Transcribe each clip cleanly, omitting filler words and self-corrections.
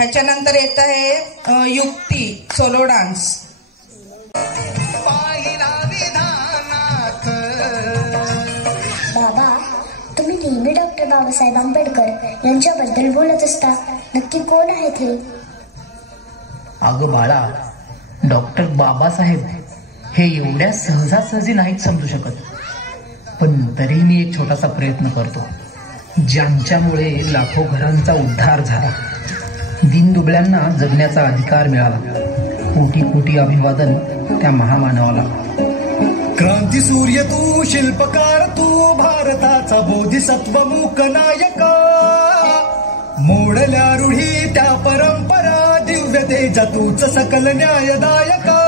ह्याच्यानंतर येत आहे युक्ती सोलो डान्स. बाबा, तुम्ही नेहमी डॉक्टर बाबासाहेब आंबेडकर यांच्याबद्दल बोलत असता. नक्की कोण आहेत हे? अगं बाळा, डॉक्टर बाबासाहेब हे एवढ्या सहजासहजी नाहीत समजू शकत. पण तरीही मी एक छोटासा प्रयत्न करतो. ज्यांच्यामुळे लाखो घरांचा उद्धार झाला, दीनदुबळ्यांना जगण्याचा अधिकार मिळाला. कोटी कोटी अभिवादन त्या महामानवाला. क्रांती सूर्य तू, शिल्पकार तू, भारताचा बोधिसत्व मूक नायका. मोडल्या रूढी त्या परंपरा, दिव्य तेजा तूच सकल न्यायदायका.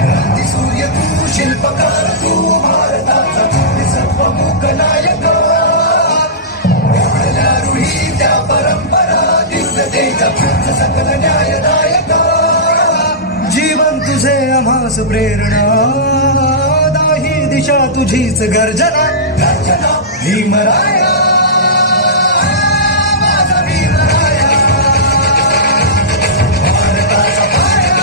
क्रांती सूर्य तू, शिल्पकार तू, भारताचा बोधिसत्व मूक नायका. मोडल्या रूढी त्या परंपरा, दिव्य तेजा तूच सकल न्यायदायका. जीवन तुझे आम्हास प्रेरणा, दाही दिशा तुझीच गर्जना. गर्जना भीमराया, माझा भीमराया. भारताचा पाया,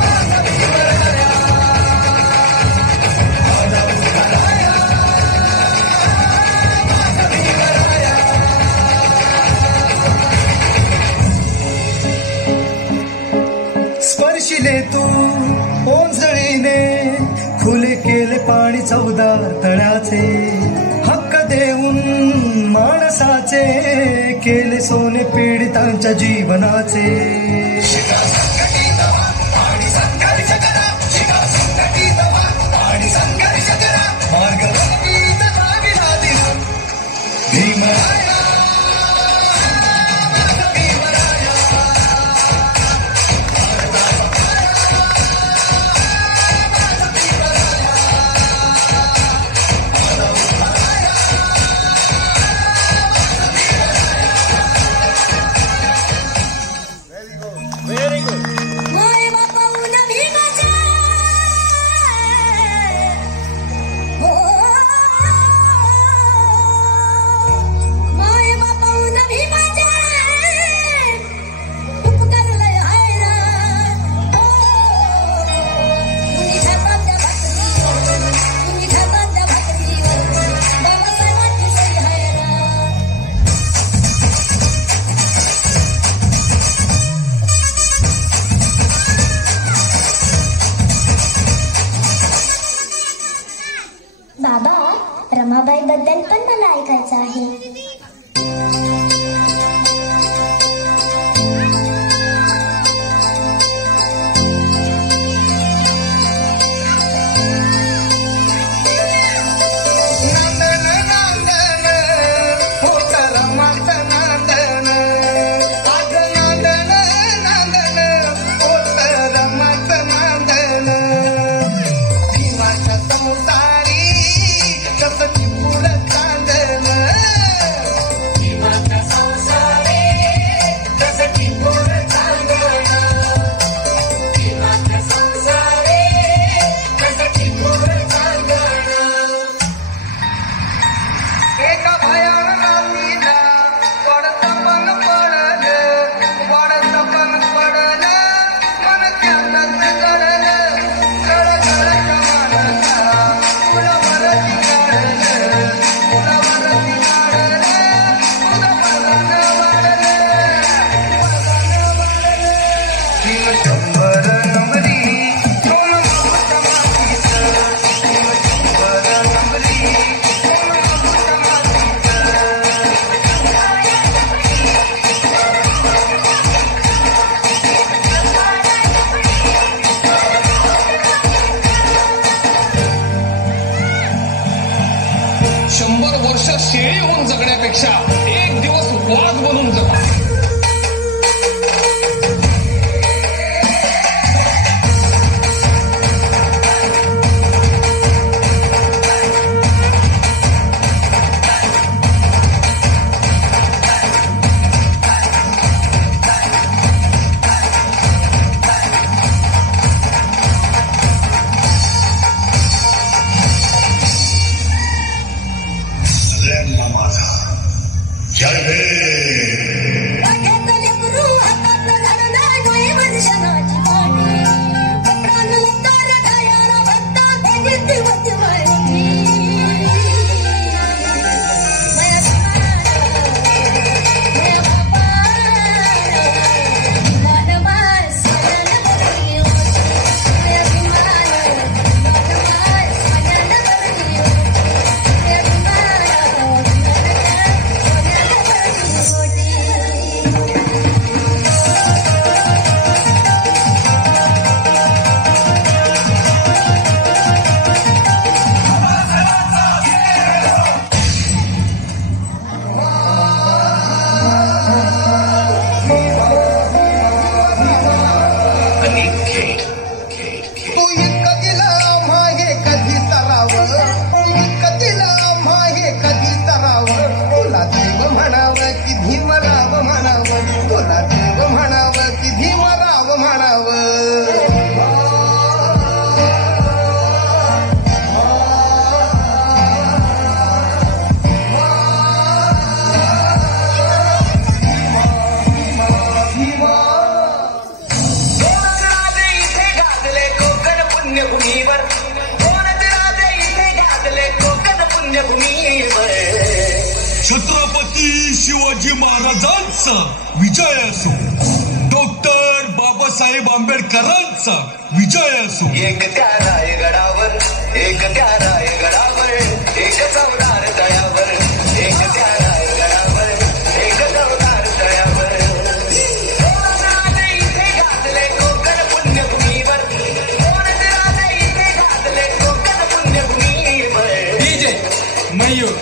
माझा भीमराया. माझा भीमराया, माझा भीमराया. स्पर्शिले तू ओंजळीने, खुले केले पाणी 14 तळ्याचे. हक्क देऊन माणसाचे, केले सोने पीडितांच्या जीवनाचे. शिगा संघटित व्हा आणि संघर्ष करा. शिगा संघटित व्हा आणि संघर्ष करा. मार्ग बंदीत जाविला दिला भीमराया. बाबा, रमाबाई बद्दल पण मला ऐकायचं आहे. तळ्यावर कोणते राजे इथे गाजले कोकण पुण्यभूमीवर. छत्रपती शिवाजी महाराजांचा विजय असो, डॉक्टर बाबासाहेब आंबेडकरांचा विजय असो. एक त्या रायगडावर एक त्या रायगडावर एक चवदार तळ्यावर एक त्या रायगडावर एक चवदार तळ्यावर कोणते राजे इथे गाजले कोकण पुण्यभूमीवर. कोणते राजे इथे गाजले कोकण पुण्यभूमीवर. डीजे मयूर